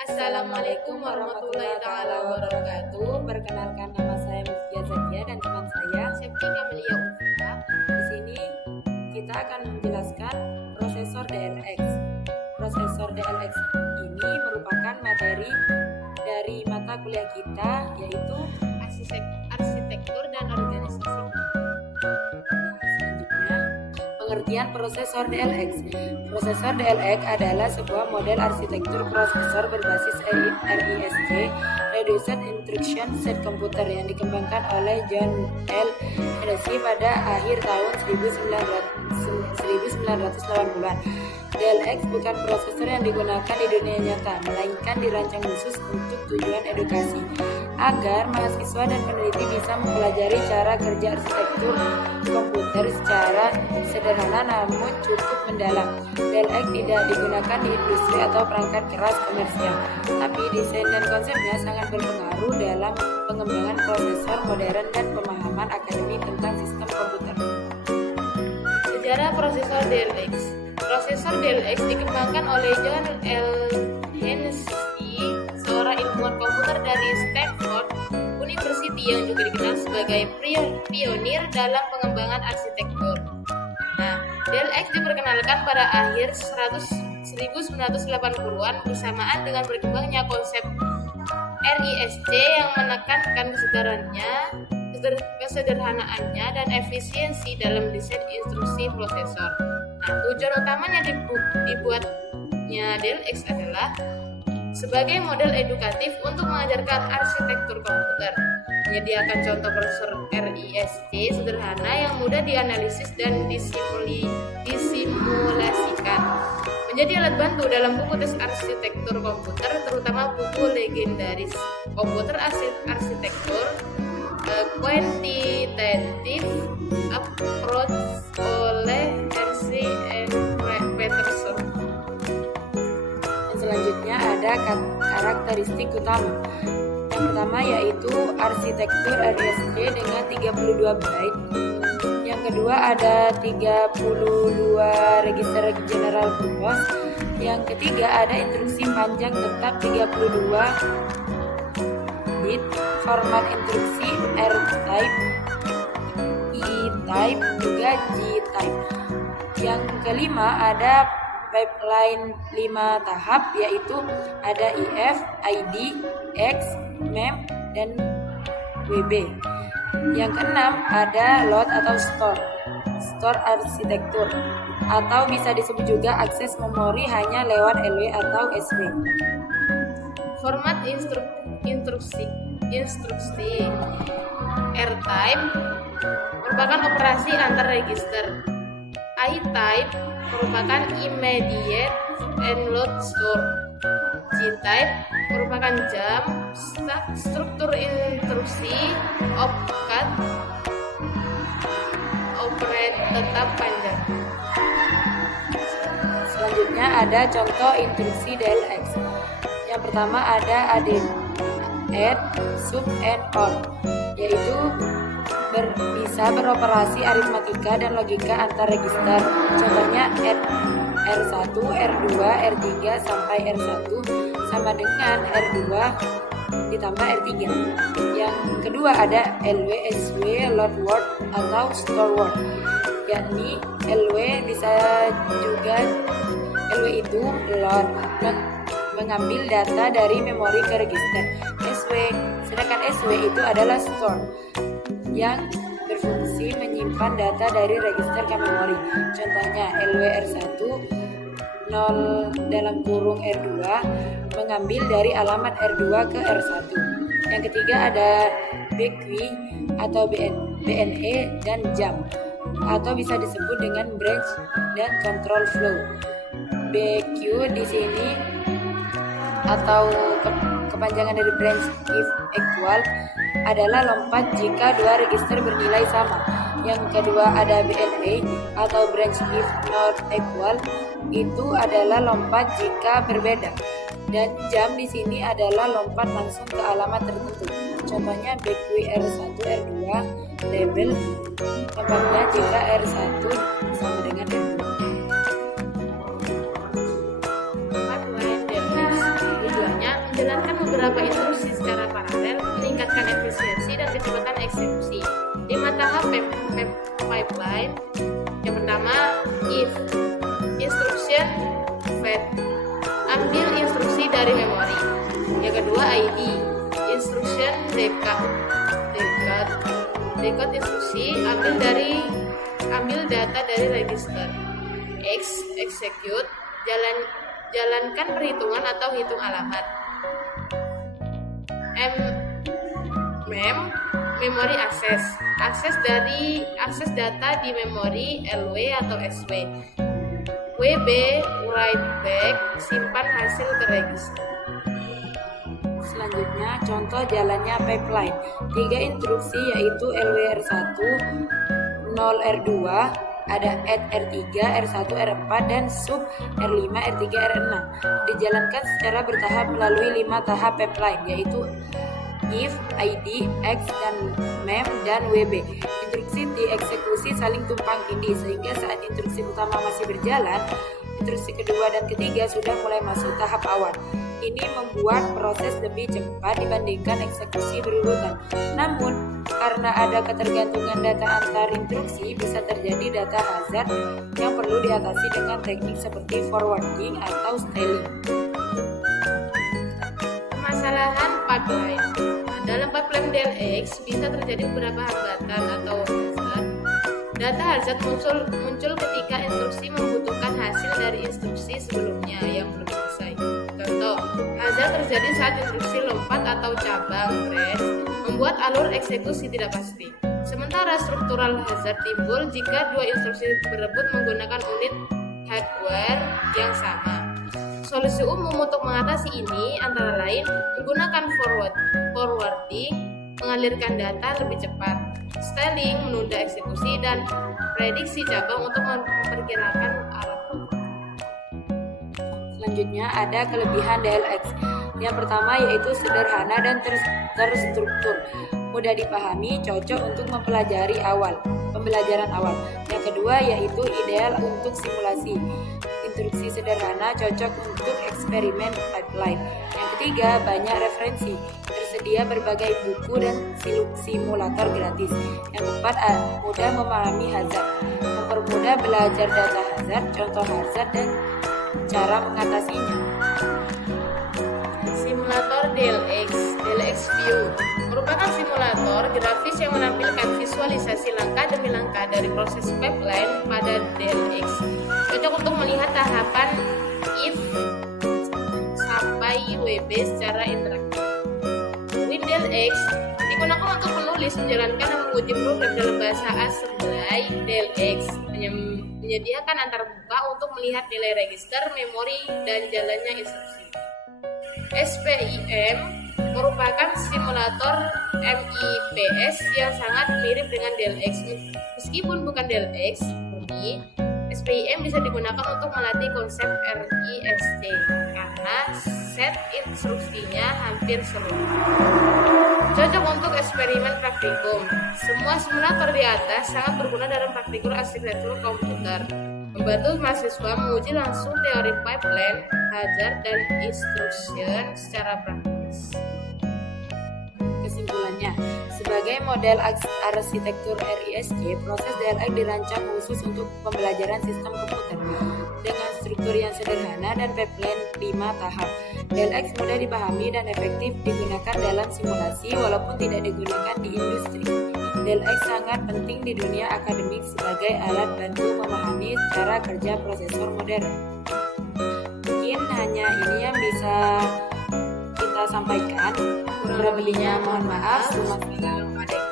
Assalamualaikum warahmatullahi taala wabarakatuh. Perkenalkan, nama saya Muftia Zakia dan teman saya. Septi Kamelia Ulfa. Di sini kita akan menjelaskan prosesor DLX. Prosesor DLX ini merupakan materi dari mata kuliah kita, yaitu Arsitektur dan organisasi. selanjutnya pengertian prosesor DLX. Prosesor DLX adalah sebuah model arsitektur prosesor berbasis RISC (Reduced Instruction Set Computer) yang dikembangkan oleh John L. Hersey pada akhir tahun 1980-an. DLX bukan prosesor yang digunakan di dunia nyata, melainkan dirancang khusus untuk tujuan edukasi, agar mahasiswa dan peneliti bisa mempelajari cara kerja arsitektur komputer secara sederhana namun cukup mendalam. DLX tidak digunakan di industri atau perangkat keras komersial, tapi desain dan konsepnya sangat berpengaruh dalam pengembangan prosesor modern dan pemahaman akademik tentang sistem komputer. Sejarah prosesor DLX. Prosesor DLX dikembangkan oleh John L. Hersey, seorang ilmuwan komputer dari Stanford University yang juga dikenal sebagai pionir dalam pengembangan arsitektur. DLX diperkenalkan pada akhir 1980-an bersamaan dengan berkembangnya konsep RISC yang menekankan kesederhanaannya dan efisiensi dalam desain instruksi prosesor. Tujuan utamanya dibuatnya DLX adalah sebagai model edukatif untuk mengajarkan arsitektur komputer, menyediakan contoh prosesor RISC sederhana yang mudah dianalisis dan disimulasikan, menjadi alat bantu dalam buku tes arsitektur komputer, terutama buku legendaris Komputer Arsitektur Quantitative Approach oleh Hersey and Peterson. Selanjutnya ada karakteristik utama. Yang pertama yaitu arsitektur RISC dengan 32 byte. Yang kedua ada 32 register general purpose. Yang ketiga ada instruksi panjang tetap 32 bit, format instruksi R-type, E-type, juga G-type. Yang kelima ada pipeline 5 tahap, yaitu ada IF, ID, X, MEM, dan WB. Yang keenam ada load atau store arsitektur, atau bisa disebut juga akses memori hanya lewat LW atau SW. Format instruksi R-type merupakan operasi antar register. I-type merupakan immediate and load store. G-type merupakan jam, struktur instruksi, opcode, operand tetap panjang. Selanjutnya ada contoh instruksi DLX. Yang pertama ada add, sub, and or, yaitu bisa beroperasi aritmatika dan logika antar register. Contohnya add R1, R2, R3 sampai R1 sama dengan R2 ditambah R3. Yang kedua ada LW, SW, load word atau store word, yakni LW bisa juga LW itu load, mengambil data dari memori ke register SW, sedangkan SW itu adalah store yang berfungsi menyimpan data dari register ke memori. Contohnya LWR1 0 dalam kurung R2 mengambil dari alamat R2 ke R1. Yang ketiga ada BQ atau BNE dan jam, atau bisa disebut dengan branch dan control flow. BQ di sini atau kepanjangan dari branch if equal adalah lompat jika dua register bernilai sama. Yang kedua ada BNA atau branch if not equal, itu adalah lompat jika berbeda. Dan jam di sini adalah lompat langsung ke alamat tertentu. Contohnya BQR1 R2 label lompatnya jika R1 sama dengan R2. Tujuannya menjalankan beberapa instruksi secara paralel, meningkatkan efisiensi dan kecepatan eksekusi. 5 tahap pipeline. Yang pertama, if instruction fetch, ambil instruksi dari memori. Yang kedua, ID instruction decode instruksi, ambil data dari register. X execute, jalankan perhitungan atau hitung alamat. Memory akses data di memori LW atau SW. WB write back, simpan hasil ke register. Selanjutnya, contoh jalannya pipeline. 3 instruksi yaitu LWR1, 0R2, ada add R3, R1, R4, dan sub R5, R3, R6. Dijalankan secara bertahap melalui 5 tahap pipeline, yaitu if, ID, X, dan mem, dan WB. Instruksi dieksekusi saling tumpang tindih, sehingga saat instruksi utama masih berjalan, instruksi kedua dan ketiga sudah mulai masuk tahap awal. Ini membuat proses lebih cepat dibandingkan eksekusi berurutan. Namun, karena ada ketergantungan data antar instruksi, bisa terjadi data hazard yang perlu diatasi dengan teknik seperti forwarding atau styling. Permasalahan pipeline. Dalam pipeline DLX bisa terjadi beberapa hambatan atau hazard. Data hazard muncul ketika instruksi membutuhkan hasil dari instruksi sebelumnya yang belum selesai. Contoh, hazard terjadi saat instruksi lompat atau cabang crash, membuat alur eksekusi tidak pasti. Sementara struktural hazard timbul jika dua instruksi berebut menggunakan unit hardware yang sama. Solusi umum untuk mengatasi ini antara lain menggunakan forwarding, mengalirkan data lebih cepat, styling, menunda eksekusi, dan prediksi cabang untuk memperkirakan arah. Selanjutnya ada kelebihan DLX. Yang pertama yaitu sederhana dan terstruktur, mudah dipahami, cocok untuk pembelajaran awal. Yang kedua yaitu ideal untuk simulasi. Instruksi sederhana, cocok untuk eksperimen pipeline. Yang ketiga, banyak referensi. Tersedia berbagai buku dan simulator gratis. Yang keempat, mudah memahami hazard. Mempermudah belajar data hazard, contoh hazard, dan cara mengatasinya. Simulator DLX View merupakan simulator grafis yang menampilkan visualisasi langkah demi langkah dari proses pipeline pada DLX. Cocok untuk melihat tahapan if sampai WB secara interaktif. WinDLX digunakan untuk menulis, menjalankan, dan menguji program dalam bahasa assembly. DLX menyediakan antarmuka untuk melihat nilai register, memori, dan jalannya instruksi. SPIM merupakan simulator MIPS yang sangat mirip dengan DLX. Meskipun bukan DLX murni, SPIM bisa digunakan untuk melatih konsep RISC karena set instruksinya hampir serupa. Cocok untuk eksperimen praktikum. Semua simulator di atas sangat berguna dalam praktikum arsitektur komputer, membantu mahasiswa menguji langsung teori pipeline, hazard, dan instruction secara praktis. Kesimpulannya, sebagai model arsitektur RISC, proses DLX dirancang khusus untuk pembelajaran sistem komputer dengan struktur yang sederhana dan pipeline 5 tahap. DLX mudah dipahami dan efektif digunakan dalam simulasi walaupun tidak digunakan di industri. DLX sangat penting di dunia akademik sebagai alat bantu memahami cara kerja prosesor modern. Mungkin hanya ini yang bisa kita sampaikan. Kurang lebihnya mohon maaf. Assalamualaikum.